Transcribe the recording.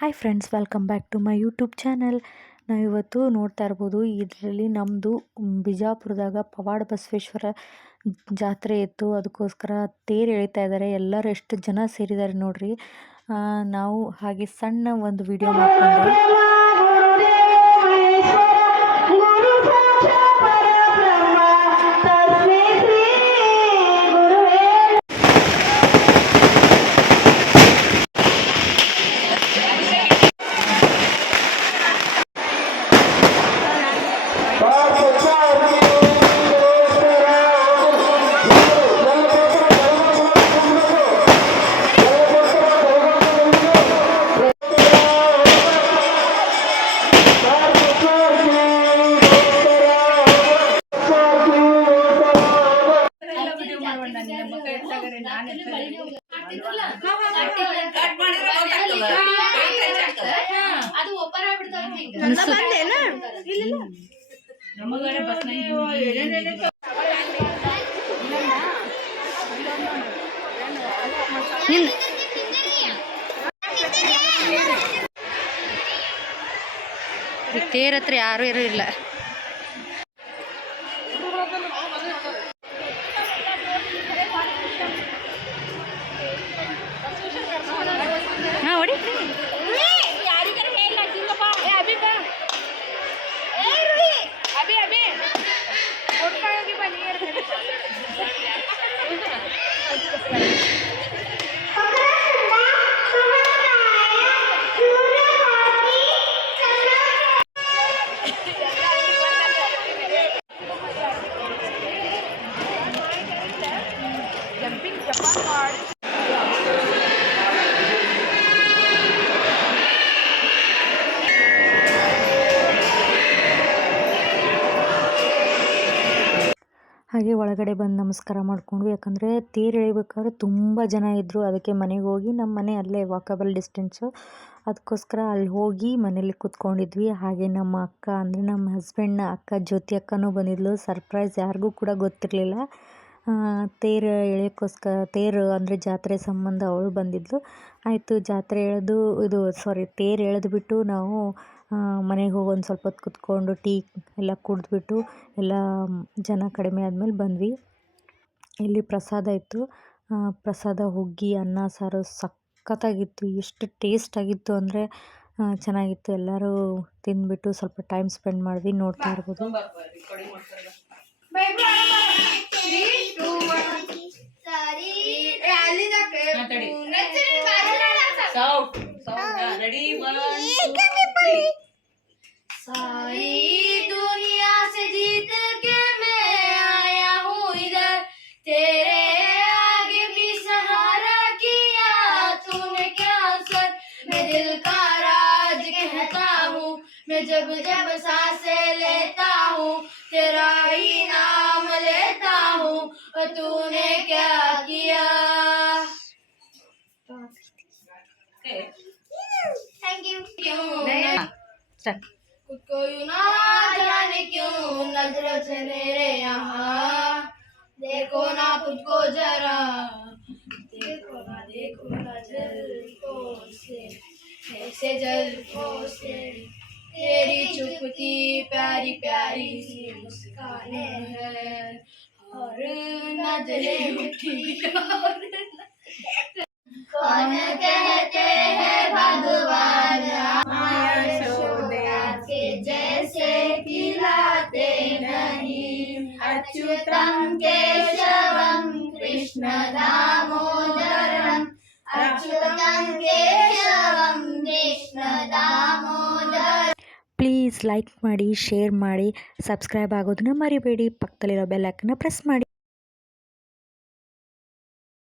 Hi friends welcome back to my YouTube channel ನಾವಿವತ್ತು ನೋಡ್ತಾ ಇರ್ಬೋದು, ಇದರಲ್ಲಿ ನಮ್ಮದು ಬಿಜಾಪುರದಾಗ ಪವಾಡ ಬಸವೇಶ್ವರ ಜಾತ್ರೆ ಇತ್ತು. ಅದಕ್ಕೋಸ್ಕರ ತೇರು ಎಳಿತಾ ಇದ್ದಾರೆ ಎಲ್ಲರೂ ಎಷ್ಟು ಜನ ಸೇರಿದ್ದಾರೆ ನೋಡ್ರಿ. ನಾವು ಹಾಗೆ ಸಣ್ಣ ಒಂದು ವಿಡಿಯೋ ಮಾಡ್ಕೊಂಡು ಅದು ಓಪನ್ ಆಗ್ಬಿಡ್ತಾವ ಹಿಂಗ ನಮಗಾರ ಬಸ್ ನಿನ್ನ ತೇರತ್ರ ಯಾರು ಇರಲಿಲ್ಲ. ಹಾಗೆ ಒಳಗಡೆ ಬಂದು ನಮಸ್ಕಾರ ಮಾಡಿಕೊಂಡ್ವಿ. ಯಾಕಂದರೆ ತೇರು ಎಳಿಬೇಕಾದ್ರೆ ತುಂಬ ಜನ ಇದ್ದರು ಅದಕ್ಕೆ ಮನೆಗೆ ಹೋಗಿ ನಮ್ಮ ಮನೆ ಅಲ್ಲೇ ವಾಕಬಲ್ ಡಿಸ್ಟೆನ್ಸು ಅದಕ್ಕೋಸ್ಕರ ಅಲ್ಲಿ ಹೋಗಿ ಮನೇಲಿ ಕೂತ್ಕೊಂಡಿದ್ವಿ. ಹಾಗೆ ನಮ್ಮ ಅಕ್ಕ ಅಂದರೆ ನಮ್ಮ ಹಸ್ಬೆಂಡ್ನ ಅಕ್ಕ, ಜ್ಯೋತಿ ಅಕ್ಕನೂ ಬಂದಿದ್ಲು. ಸರ್ಪ್ರೈಸ್ ಯಾರಿಗೂ ಕೂಡ ಗೊತ್ತಿರಲಿಲ್ಲ. ತೇರು ಎಳೆಯೋಕ್ಕೋಸ್ಕರ ತೇರು ಅಂದರೆ ಜಾತ್ರೆ ಸಂಬಂಧ ಅವಳು ಬಂದಿದ್ಲು. ಆಯಿತು ಜಾತ್ರೆ ಎಳೆದು, ಇದು ಸಾರಿ ತೇರು ಎಳೆದ್ಬಿಟ್ಟು ನಾವು ಮನೆಗೆ ಹೋಗಿ ಒಂದು ಸ್ವಲ್ಪ ಹೊತ್ತು ಕುತ್ಕೊಂಡು ಟೀ ಎಲ್ಲ ಕುಡಿದ್ಬಿಟ್ಟು ಎಲ್ಲ ಜನ ಕಡಿಮೆ ಆದಮೇಲೆ ಬಂದ್ವಿ. ಇಲ್ಲಿ ಪ್ರಸಾದ ಇತ್ತು. ಪ್ರಸಾದ ಹುಗ್ಗಿ ಅನ್ನ ಸಾರು ಸಖತ್ತಾಗಿತ್ತು. ಎಷ್ಟು ಟೇಸ್ಟ್ ಆಗಿತ್ತು ಅಂದರೆ ಚೆನ್ನಾಗಿತ್ತು. ಎಲ್ಲರೂ ತಿಂದ್ಬಿಟ್ಟು ಸ್ವಲ್ಪ ಟೈಮ್ ಸ್ಪೆಂಡ್ ಮಾಡಿದ್ವಿ ನೋಡ್ತಾ ಇರ್ಬೋದು. सारी सारी दुनिया से जीत के मैं आया हूँ इधर। तेरे आगे भी सहारा किया, तूने क्या सर मैं दिल का राज कहता हूँ, मैं जब जब साँसें लेता हूँ, तेरा ही नाम लेता हूँ, और तूने क्या किया? Okay. खुद को ना जाने क्यों? नज़र से मेरे यहाँ। देखो ना खुद को जरा। देखो ना देखो ना जल को से। ऐसे जल को से। तेरी चुपकी प्यारी प्यारी सी मुस्कानें हैं। और नज़रें मिठी और कौन कहते हैं भगवान यशोदा के जैसे खिलाते नहीं अच्युतम केशवम कृष्ण दामोदरम अच्युतम केशवम कृष्ण दामोदर ಪ್ಲೀಸ್ ಲೈಕ್ ಮಾಡಿ ಶೇರ್ ಮಾಡಿ ಸಬ್ಸ್ಕ್ರೈಬ್ ಆಗೋದನ್ನ ಮರಿಬೇಡಿ ಪಕ್ಕದಲ್ಲಿರೋ ಬೆಲ್ ಐಕನ್ನ ಪ್ರೆಸ್ ಮಾಡಿ